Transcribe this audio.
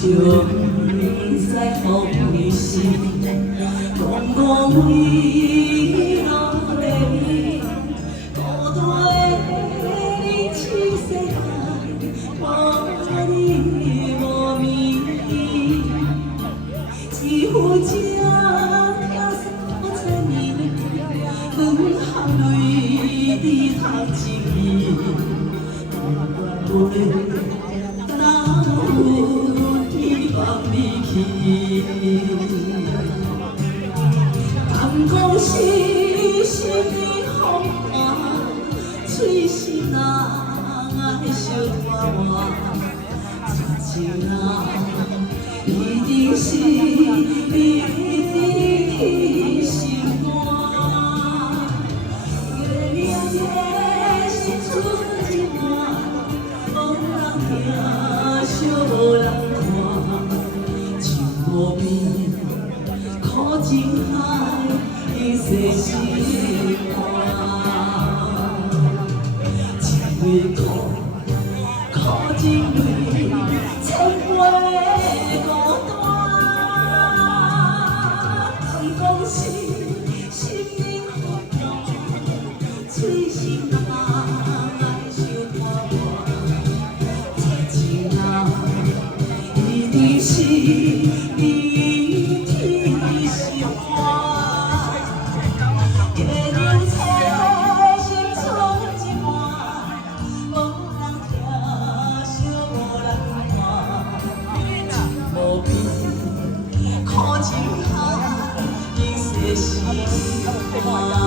就在风里是公公为我的孤单的世界，我你无眠，只有这3年，两行泪滴透一字，不愿哪有天放你去？敢讲是心里风寒，嘴是人爱惜拖磨，绝情人一定是你的心肝。月亮的是出一半，无人听，惜无人看，情无边，苦情海。一世心肝，一蕊苦，苦一蕊，千杯孤单。敢讲是心灵风寒，嘴是人爱惜拖磨，绝情人一定是你的心肝。苦情海，一世心肝。